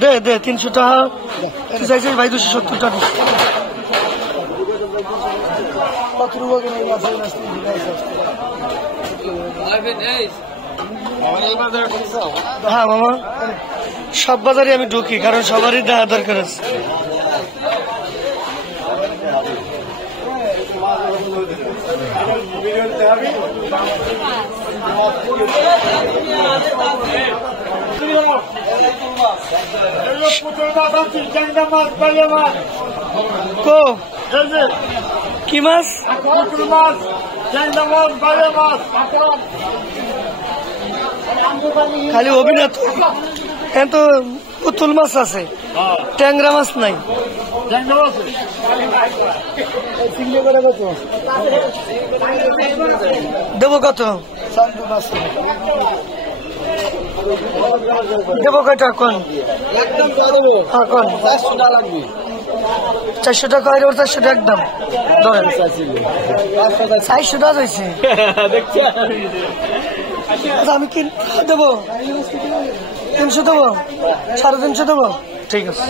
দে দে 300 টাকা তুই চাইছিস ভাই 270 টাকা হ্যাঁ মামা সব বাজারে আমি ঢুকি কারণ সবারই দেখা দরকার আছে কি মাছ খালি অভিনেত এত পুতুল মাছ আছে ট্যাংরা মাছ নাই দেবো কত দেবো কয়টা কোন 400 টাকা 400 টাকা একদম ধরেন 400 টাকা হয়েছে আমি কি দেবো 300 দেবো 350 দেবো ঠিক আছে